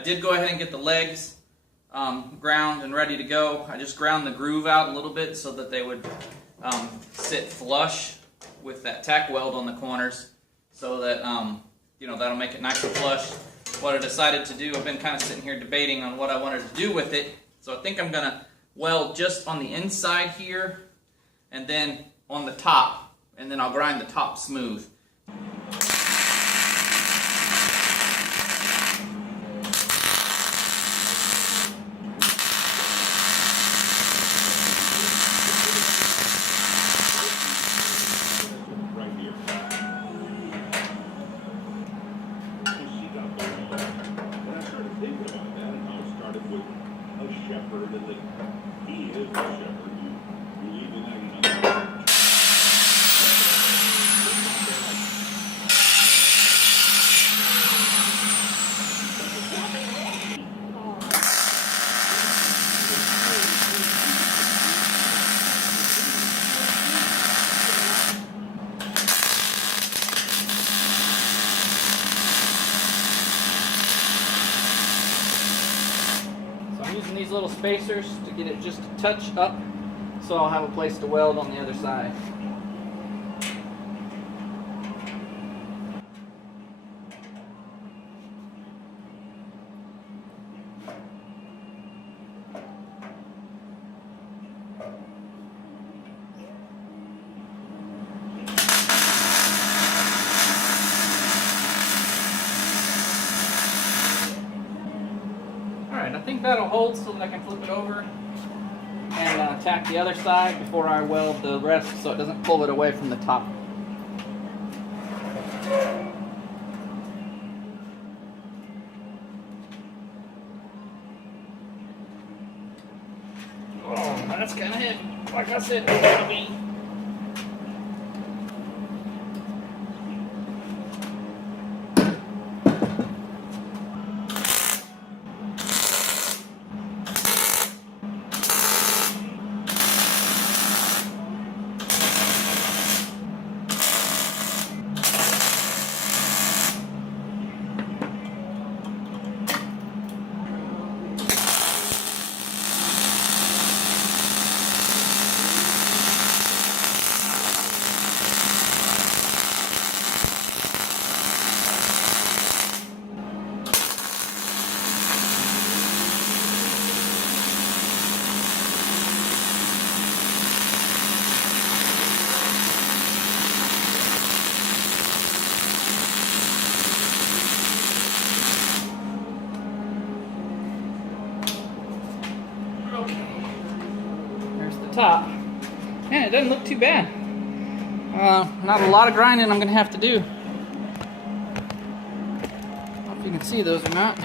I did go ahead and get the legs ground and ready to go. I just ground the groove out a little bit so that they would sit flush with that tack weld on the corners, so that you know, that'll make it nice and flush. What I decided to do, I've been kind of sitting here debating on what I wanted to do with it. So I think I'm gonna weld just on the inside here and then on the top, and then I'll grind the top smooth. Using these little spacers to get it just a touch up, so I'll have a place to weld on the other side. I think that'll hold so that I can flip it over and tack the other side before I weld the rest, so it doesn't pull it away from the top. Oh, that's kind of heavy. Like I said, it's heavy. Top. Man, it doesn't look too bad. Not a lot of grinding I'm gonna have to do. I don't know if you can see those or not.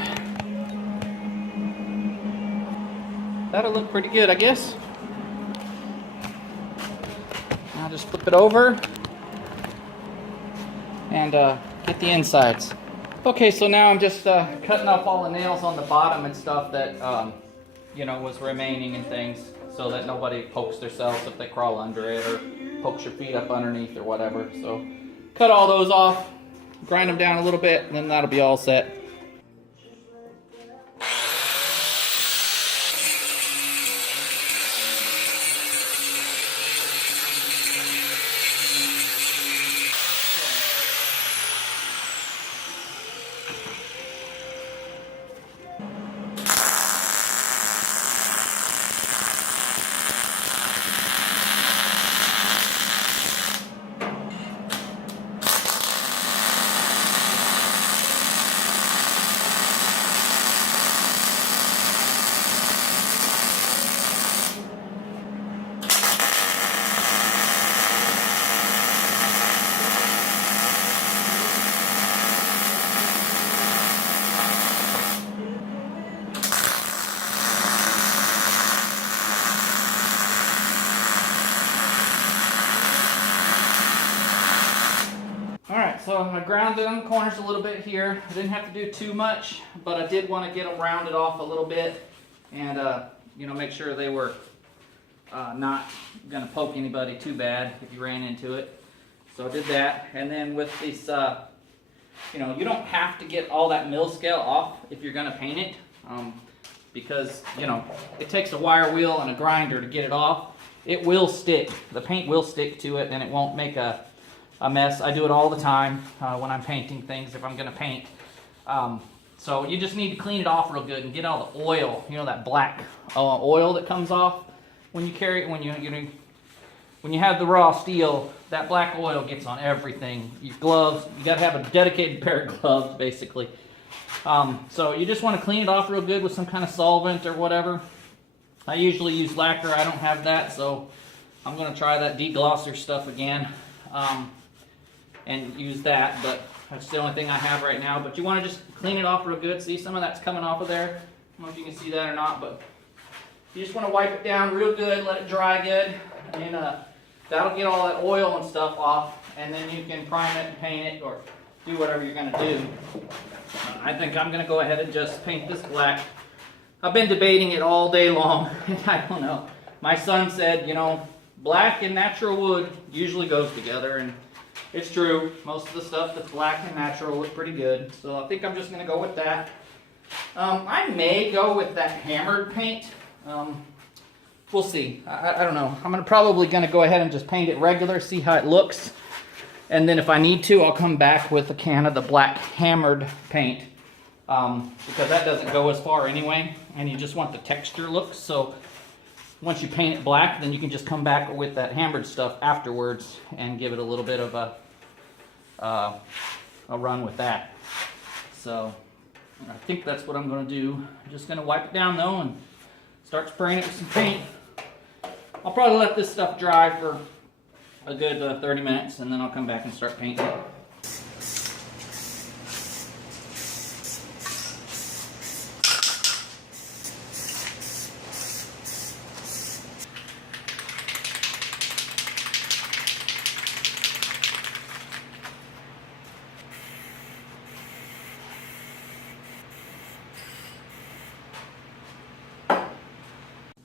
That'll look pretty good, I guess. I'll just flip it over and get the insides. Okay, so now I'm just cutting off all the nails on the bottom and stuff that you know, was remaining and things, so that nobody pokes themselves if they crawl under it or pokes your feet up underneath or whatever. So cut all those off, grind them down a little bit, and then that'll be all set. So I grounded on the corners a little bit here. I didn't have to do too much, but I did want to get them rounded off a little bit and you know, make sure they were not going to poke anybody too bad if you ran into it. So I did that, and then with this you know, you don't have to get all that mill scale off if you're going to paint it, because, you know, it takes a wire wheel and a grinder to get it off. It will stick. The paint will stick to it, and it won't make a mess. I do it all the time when I'm painting things, if I'm going to paint. So you just need to clean it off real good and get all the oil, you know, that black oil that comes off when you carry it, when you have the raw steel. That black oil gets on everything. Your gloves, you got to have a dedicated pair of gloves, basically. So you just want to clean it off real good with some kind of solvent or whatever. I usually use lacquer. I don't have that, so I'm going to try that deglosser stuff again and use that, but that's the only thing I have right now. But you want to just clean it off real good. See, some of that's coming off of there. I don't know if you can see that or not, but you just want to wipe it down real good, let it dry good, and that'll get all that oil and stuff off, and then you can prime it and paint it or do whatever you're going to do. I think I'm going to go ahead and just paint this black. I've been debating it all day long, and I don't know. My son said, you know, black and natural wood usually goes together, and it's true. Most of the stuff that's black and natural look pretty good, so I think I'm just going to go with that. I may go with that hammered paint. We'll see. I don't know. I'm probably going to go ahead and just paint it regular, see how it looks. And then if I need to, I'll come back with a can of the black hammered paint. Because that doesn't go as far anyway. And you just want the texture look. So once you paint it black, then you can just come back with that hammered stuff afterwards and give it a little bit of a run with that. So I think that's what I'm going to do. I'm just going to wipe it down though and start spraying it with some paint. I'll probably let this stuff dry for a good 30 minutes, and then I'll come back and start painting it.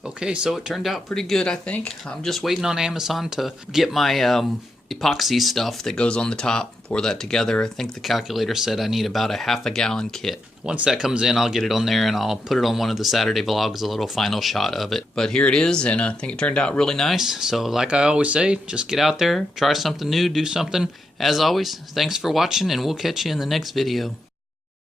Okay, so it turned out pretty good, I think. I'm just waiting on Amazon to get my epoxy stuff that goes on the top, pour that together. I think the calculator said I need about a half-a-gallon kit. Once that comes in, I'll get it on there and I'll put it on one of the Saturday vlogs, a little final shot of it. But here it is, and I think it turned out really nice. So like I always say, just get out there, try something new, do something. As always, thanks for watching, and we'll catch you in the next video.